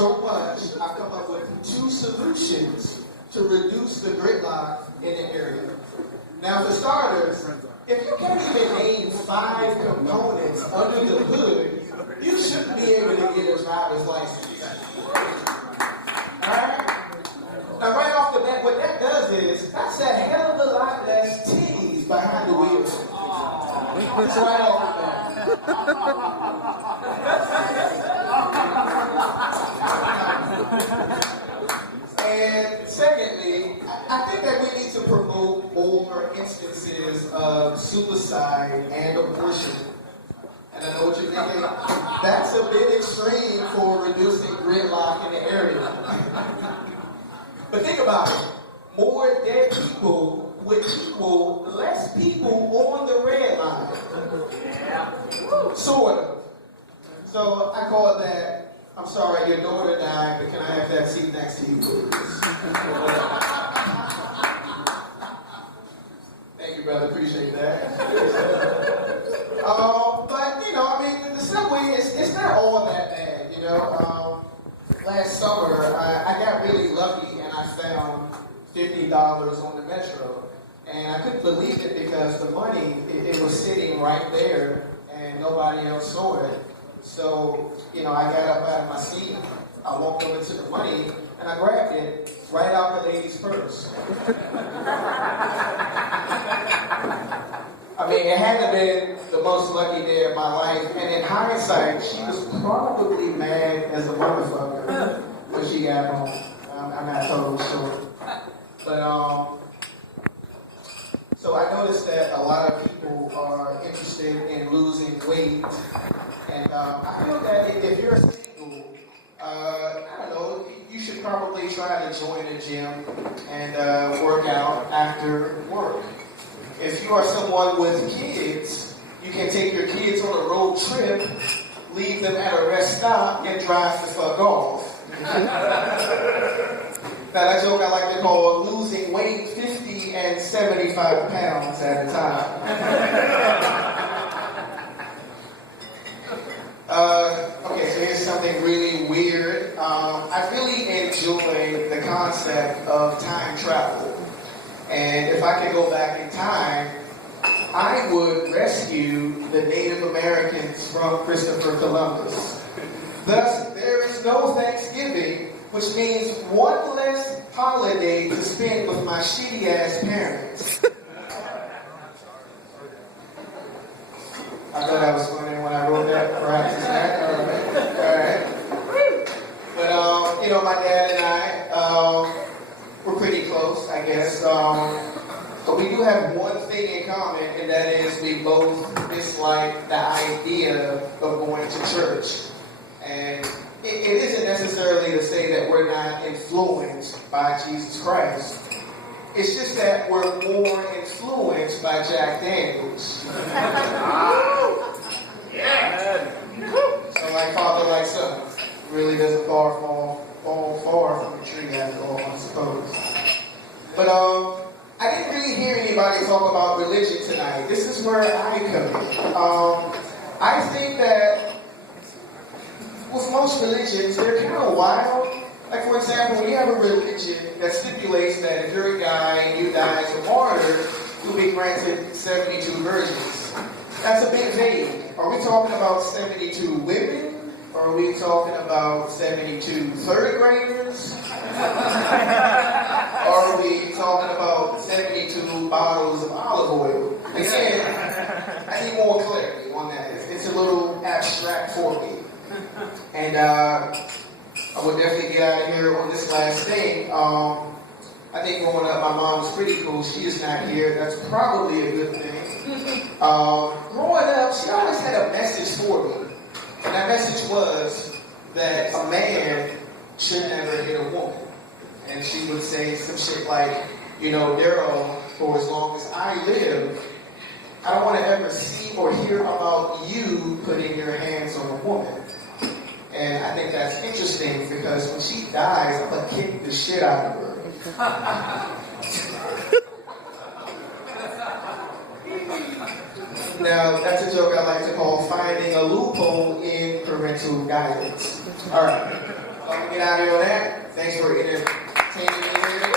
so much, I've come up with 2 solutions to reduce the gridlock in the area. Now, for starters, if you can't even name 5 components under the hood, you shouldn't be able to get a driver's license. Alright? Now, right off the bat, what that does is, that's a hell of a lot less titties behind the wheel. It's right off the bat. And secondly, I think that we need to promote more instances of suicide and abortion. And I know what you're thinking. That's a bit extreme for reducing gridlock in the area. But think about it. More dead people would equal less people on the red line. Sort of. So I call that, I'm sorry, your daughter died, but can I have that seat next to you, please? Thank you, brother. Appreciate that. But, you know, I mean, the subway, it's not all that bad, you know. Last summer, I got really lucky and I found $50 on the metro. And I couldn't believe it because the money, it was sitting right there and nobody else saw it. So, you know, I got up out of my seat, I walked over to the money, and I grabbed it right out the lady's purse. I mean, it hadn't been the most lucky day of my life, and in hindsight, she was probably mad as a motherfucker when she got home. I'm not totally sure. But, so I noticed that a lot of people are interested in losing weight. And I feel that if you're single, I don't know, you should probably try to join a gym and work out after work. If you are someone with kids, you can take your kids on a road trip, leave them at a rest stop, and drive the fuck off. Now that joke I like to call losing weight 50 and 75 pounds at a time. Okay, so here's something really weird. I really enjoy the concept of time travel. And if I could go back in time, I would rescue the Native Americans from Christopher Columbus. Thus, there is no Thanksgiving, which means one less holiday to spend with my shitty-ass parents. I thought I was funny when I wrote that. Perhaps it's not. All right. But, you know, my dad and I, we're pretty close, I guess. But we do have one thing in common, and that is we both dislike the idea of going to church. And it isn't necessarily to say that we're not influenced by Jesus Christ. It's just that we're more influenced by Jack Daniels. Yeah. So like father, like son. Really doesn't fall far from the tree after all, I suppose. But I didn't really hear anybody talk about religion tonight. This is where I come in. I think that with most religions, they're kind of wild. Like, for example, we have a religion that stipulates that if you're a guy and you die as a martyr, you'll be granted 72 virgins. That's a bit vague. Are we talking about 72 women? Or are we talking about 72 third graders? Or are we talking about 72 bottles of olive oil? Again, I need more clarity on that. It's a little abstract for me. And I would definitely get out of here on this last thing. I think growing up, my mom was pretty cool. She is not here. That's probably a good thing. Growing up, she always had a message for me. And that message was that a man should never hit a woman. And she would say some shit like, you know, Daryl, for as long as I live, I don't want to ever see or hear about you putting your hands on a woman. And I think that's interesting because when she dies, I'm going to kick the shit out of her. Now, that's a joke I like to call finding a loophole in parental guidance. All right. I'm gonna get out of here on that. Thanks for entertaining me here.